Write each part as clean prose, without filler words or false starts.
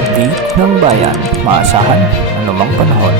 update ng bayan, maasahan anumang panahon.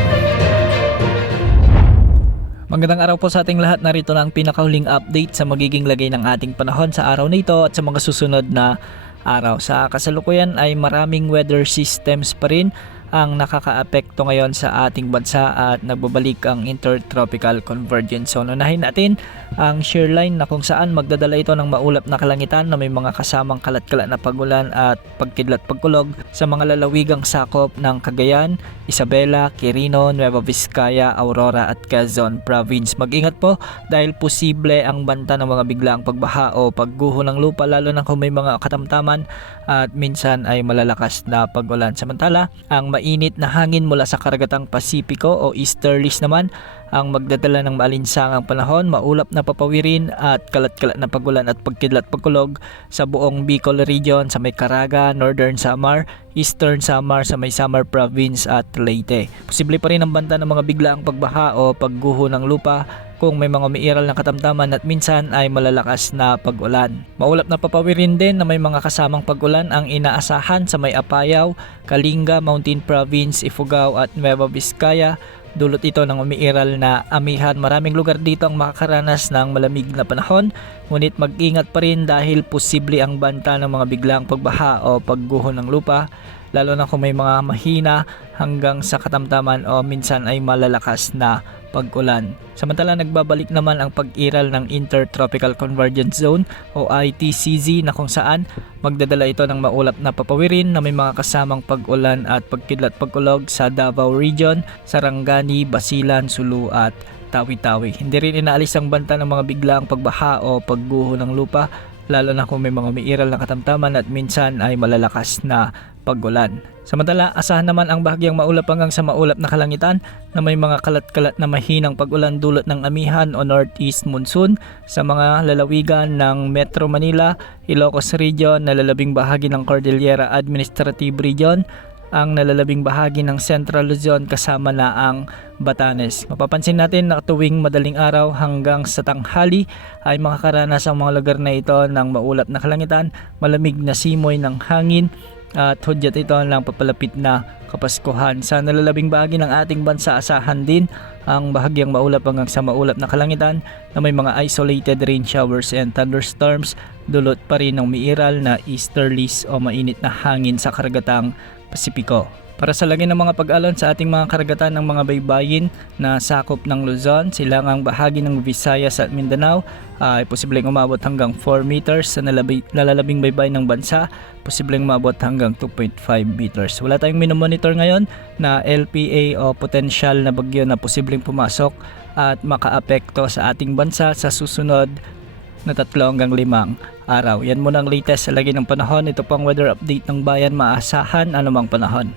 Magandang araw po sa ating lahat. Narito na ang pinakahuling update sa magiging lagay ng ating panahon sa araw na ito at sa mga susunod na araw. Sa kasalukuyan ay maraming weather systems pa rin ang nakakaapekto ngayon sa ating bansa at nagbabalik ang Intertropical Convergence Zone. Unahin natin ang shear line na kung saan magdadala ito ng maulap na kalangitan na may mga kasamang kalat-kalat na pagulan at pagkidlat pagkulog sa mga lalawigang sakop ng Cagayan, Isabela, Quirino, Nueva Vizcaya, Aurora at Quezon Province. Mag-ingat po dahil posible ang banta ng mga biglaang pagbaha o pagguho ng lupa lalo na kung may mga katamtaman at minsan ay malalakas na pagulan. Samantala, ang mainit na hangin mula sa karagatang Pasipiko o easterlies naman ang magdadala ng maalinsangang panahon, maulap na papawirin at kalat-kalat na pagulan at pagkidlat pagkulog sa buong Bicol region, sa may Caraga, Northern Samar, Eastern Samar, sa may Samar Province at Leyte. Posible pa rin ang banta ng mga biglaang pagbaha o pagguho ng lupa kung may mga umiiral na katamtaman at minsan ay malalakas na pag-ulan. Maulap na papawirin din na may mga kasamang pag-ulan ang inaasahan sa may Apayao, Kalinga, Mountain Province, Ifugao at Nueva Vizcaya. Dulot ito ng umiiral na amihan. Maraming lugar dito ang makakaranas ng malamig na panahon, ngunit mag-ingat pa rin dahil posible ang banta ng mga biglaang pagbaha o pagguho ng lupa, lalo na kung may mga mahina hanggang sa katamtaman o minsan ay malalakas na pag-ulan. Samantala, nagbabalik naman ang pag-iral ng Intertropical Convergence Zone o ITCZ na kung saan magdadala ito ng maulap na papawirin na may mga kasamang pag-ulan at pagkidlat pagkulog sa Davao Region, Sarangani, Basilan, Sulu at Tawi-Tawi. Hindi rin inaalis ang banta ng mga biglaang pagbaha o pagguho ng lupa, lalo na kung may mga umiiral na katamtaman at minsan ay malalakas na pag-ulan. Samantala, asahan naman ang bahagyang maulap hanggang sa maulap na kalangitan na may mga kalat-kalat na mahinang pag-ulan dulot ng amihan o northeast monsoon sa mga lalawigan ng Metro Manila, Ilocos Region, nalalabing bahagi ng Cordillera Administrative Region, ang nalalabing bahagi ng Central Luzon kasama na ang Batanes. Mapapansin natin na tuwing madaling araw hanggang sa tanghali ay makakaranas ang mga lugar na ito ng maulap na kalangitan, malamig na simoy ng hangin at hudyat ito ng papalapit na Kapaskuhan. Sa nalalabing bahagi ng ating bansa, asahan din ang bahagyang maulap hanggang sa maulap na kalangitan na may mga isolated rain showers and thunderstorms, dulot pa rin ng umiiral na easterlies o mainit na hangin sa karagatang Pasipiko. Para sa lagay ng mga pag-alon sa ating mga karagatan ng mga baybayin na sakop ng Luzon, silangang bahagi ng Visayas at Mindanao ay posibleng umabot hanggang 4 meters sa nalalabing baybayin ng bansa, posibleng umabot hanggang 2.5 meters. Wala tayong minomonitor ngayon na LPA o potensyal na bagyo na posibleng pumasok at makaapekto sa ating bansa sa susunod na 3 hanggang 5 araw. Yan muna ang latest sa lagay ng panahon. Ito pang weather update ng bayan, maasahan anumang panahon.